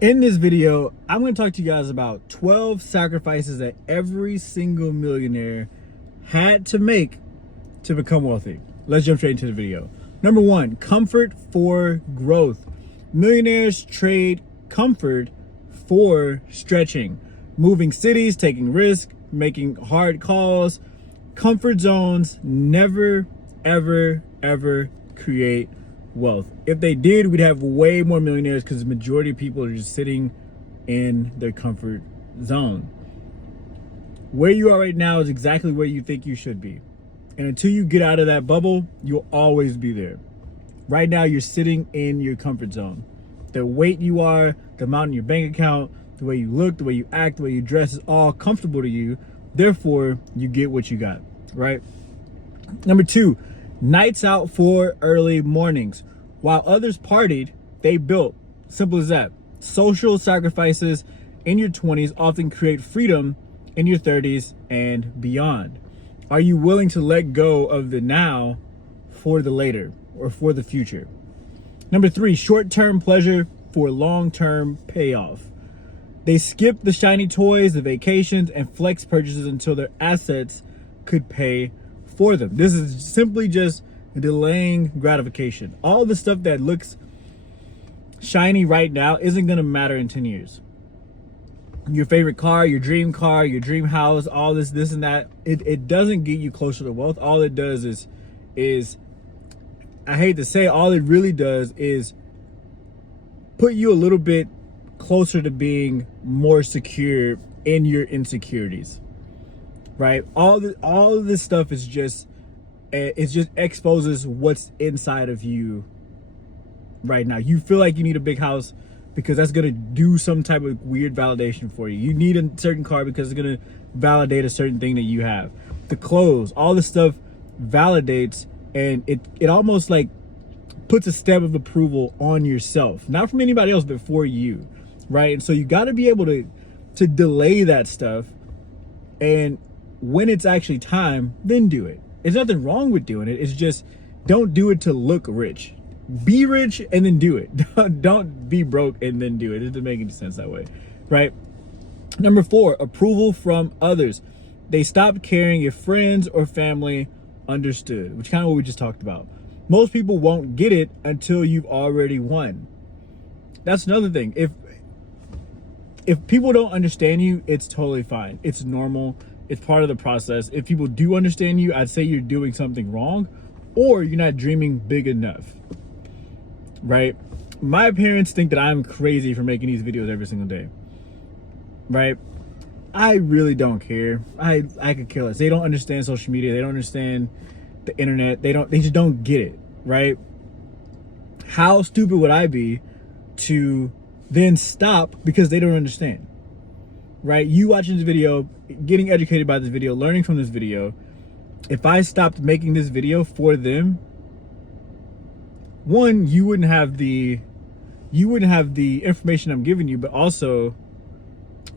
In this video, I'm going to talk to you guys about 12 sacrifices that every single millionaire had to make to become wealthy. Let's jump straight into the video. Number one, comfort for growth. Millionaires trade comfort for stretching, moving cities, taking risks, making hard calls. Comfort zones never, ever create wealth. If they did, we'd have way more millionaires because the majority of people are just sitting in their comfort zone. Where you are right now is exactly where you think you should be. And until you get out of that bubble, you'll always be there. Right now, you're sitting in your comfort zone. The weight you are, the amount in your bank account, the way you look, the way you act, the way you dress is all comfortable to you. Therefore, you get what you got, right? Number two, nights out for early mornings. While others partied, they built. Simple as that. Social sacrifices in your 20s often create freedom in your 30s and beyond. Are you willing to let go of the now for the later or for the future? Number three, short-term pleasure for long-term payoff. They skip the shiny toys, the vacations, and flex purchases until their assets could pay for them. This is simply just delaying gratification. All the stuff that looks shiny right now isn't going to matter in 10 years. Your favorite car, your dream house, all this and that, it doesn't get you closer to wealth. All it does is I hate to say, all it really does is put you a little bit closer to being more secure in your insecurities, right? All of this stuff is just, it just exposes what's inside of you right now. You feel like you need a big house because that's going to do some type of weird validation for you. You need a certain car because it's going to validate a certain thing that you have. The clothes, all this stuff validates, and it almost like puts a stamp of approval on yourself, not from anybody else, but for you, right? And so you got to be able to delay that stuff, and when it's actually time, then do it. There's nothing wrong with doing it. It's just, don't do it to look rich. Be rich and then do it. Don't be broke and then do it. It doesn't make any sense that way, right? Number four, approval from others. They stopped caring if friends or family understood, which is kind of what we just talked about. Most people won't get it until you've already won. That's another thing. If people don't understand you, it's totally fine. It's normal. It's part of the process. If people do understand you, I'd say you're doing something wrong or you're not dreaming big enough, right? My parents think that I'm crazy for making these videos every single day, right? I really don't care. I could care less. They don't understand social media. They don't understand the internet. They just don't get it, right? How stupid would I be to then stop because they don't understand, right? You watching this video, getting educated by this video, learning from this video. If I stopped making this video for them, one, you wouldn't have the information I'm giving you, but also,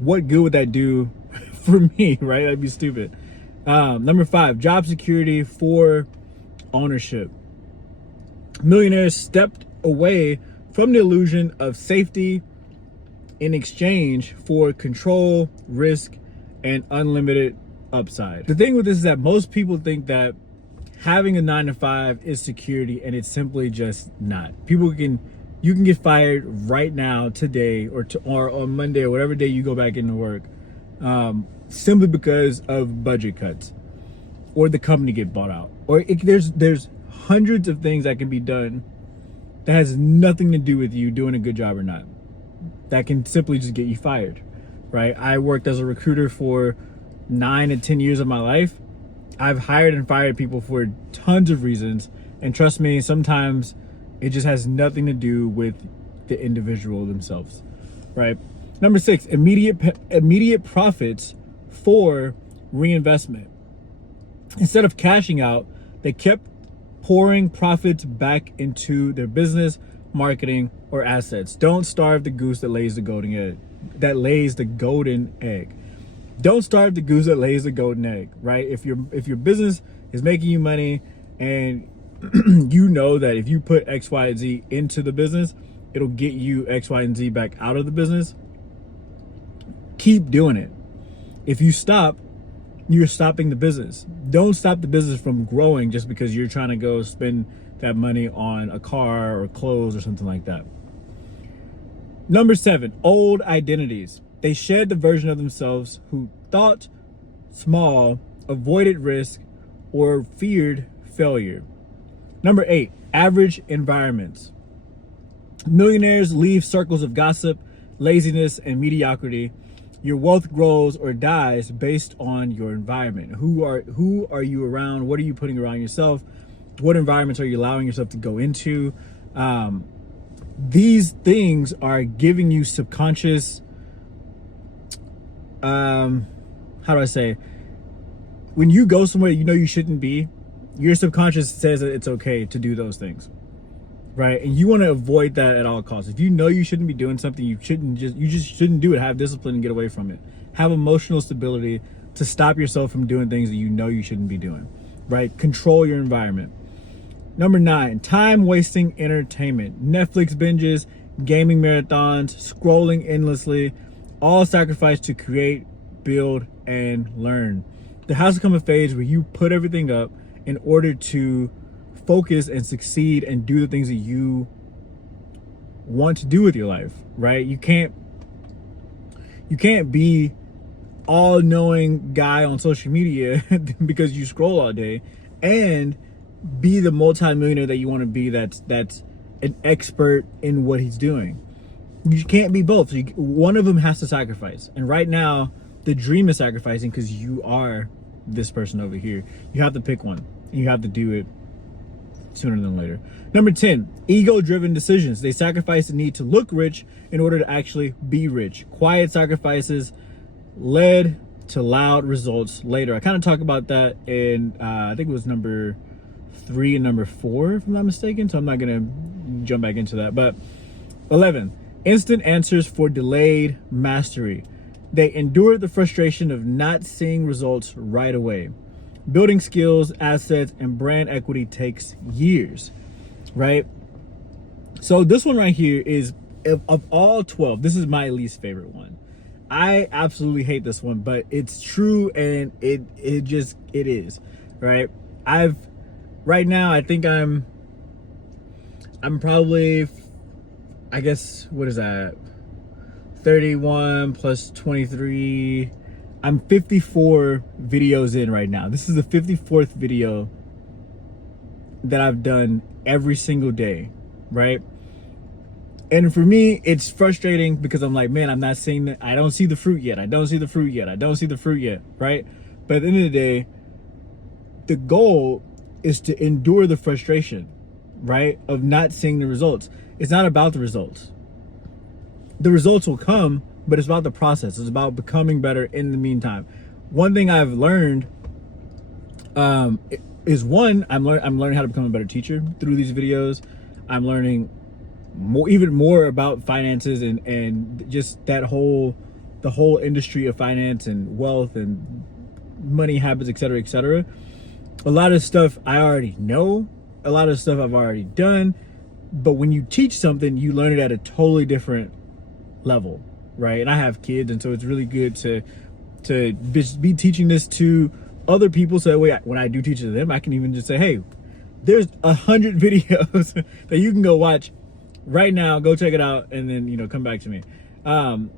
what good would that do for me, right? That'd be stupid. Number five, job security for ownership. Millionaires stepped away from the illusion of safety in exchange for control, risk, and unlimited upside. The thing with this is that most people think that having a 9-to-5 is security, and it's simply just not. You can get fired right now, today, or on Monday, or whatever day you go back into work, simply because of budget cuts, or the company get bought out, or there's hundreds of things that can be done that has nothing to do with you doing a good job or not. That can simply just get you fired, right? I worked as a recruiter for 9 to 10 years of my life. I've hired and fired people for tons of reasons, and trust me, sometimes it just has nothing to do with the individual themselves, right? Number six, immediate profits for reinvestment. Instead of cashing out, they kept pouring profits back into their business, marketing, or assets. Don't starve the goose that lays the golden egg. Don't starve the goose that lays the golden egg, right? If your business is making you money and you know that if you put X, Y, Z into the business, it'll get you X, Y, and Z back out of the business, keep doing it. If you stop, you're stopping the business. Don't stop the business from growing just because you're trying to go spend that money on a car or clothes or something like that. Number 7, old identities. They shed the version of themselves who thought small, avoided risk, or feared failure. Number 8, average environments. Millionaires leave circles of gossip, laziness, and mediocrity. Your wealth grows or dies based on your environment. Who are you around? What are you putting around yourself? What environments are you allowing yourself to go into? These things are giving you subconscious, how do I say? When you go somewhere you know you shouldn't be, your subconscious says that it's okay to do those things, right? And you want to avoid that at all costs. If you know you shouldn't be doing something, you just shouldn't do it. Have discipline and get away from it. Have emotional stability to stop yourself from doing things that you know you shouldn't be doing, right? Control your environment. Number 9, time wasting entertainment. Netflix binges, gaming marathons, scrolling endlessly, all sacrificed to create, build, and learn. There has to come a phase where you put everything up in order to focus and succeed and do the things that you want to do with your life, right? You can't be all-knowing guy on social media because you scroll all day and be the multi-millionaire that you want to be that's an expert in what he's doing. You can't be both. One of them has to sacrifice. And right now, the dream is sacrificing because you are this person over here. You have to pick one. You have to do it sooner than later. Number 10, ego-driven decisions. They sacrifice the need to look rich in order to actually be rich. Quiet sacrifices led to loud results later. I kind of talked about that in, I think it was number 3 and number 4, if I'm not mistaken. So I'm not going to jump back into that. But 11, instant answers for delayed mastery. They endured the frustration of not seeing results right away. Building skills, assets, and brand equity takes years, right? So this one right here is, of all 12, this is my least favorite one. I absolutely hate this one, but it's true, and it is, right? Right now, I think I'm probably, I guess, what is that? 31 plus 23. I'm 54 videos in right now. This is the 54th video that I've done every single day, right? And for me, it's frustrating because I'm like, man, I'm not seeing that. I don't see the fruit yet. I don't see the fruit yet. I don't see the fruit yet, right? But at the end of the day, the goal is to endure the frustration, right, of not seeing the results. It's not about the results. The results will come, but it's about the process. It's about becoming better in the meantime. One thing I've learned is I'm learning how to become a better teacher through these videos. I'm learning even more about finances and just the whole industry of finance and wealth and money habits, et cetera, et cetera. A lot of stuff I already know. A lot of stuff I've already done. But when you teach something, you learn it at a totally different level, right? And I have kids, and so it's really good to be teaching this to other people, so that way when I do teach it to them, I can even just say, hey, there's 100 videos that you can go watch right now. Go check it out, and then come back to me. And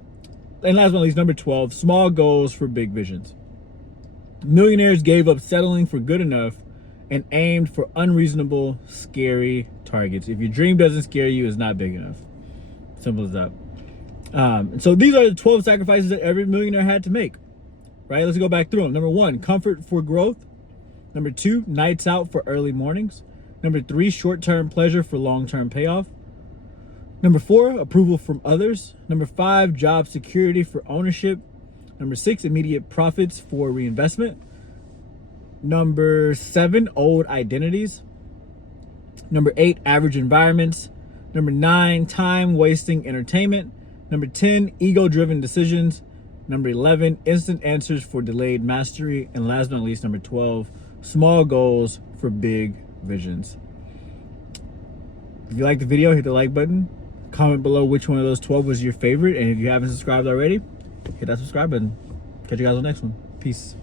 last but not least, number 12, small goals for big visions. Millionaires gave up settling for good enough and aimed for unreasonable, scary targets. If your dream doesn't scare you, it's not big enough. Simple as that. So these are the 12 sacrifices that every millionaire had to make, right? Let's go back through them. Number 1, comfort for growth. Number 2, nights out for early mornings. Number 3, short-term pleasure for long-term payoff. Number 4, approval from others. Number 5, job security for ownership. Number 6, immediate profits for reinvestment. Number 7, old identities. Number 8, average environments. Number 9, time wasting entertainment. Number 10, ego-driven decisions. Number 11, instant answers for delayed mastery. And last but not least, number 12, small goals for big visions. If you like the video, hit the like button. Comment below which one of those 12 was your favorite. And if you haven't subscribed already, hit that subscribe button. Catch you guys on the next one. Peace.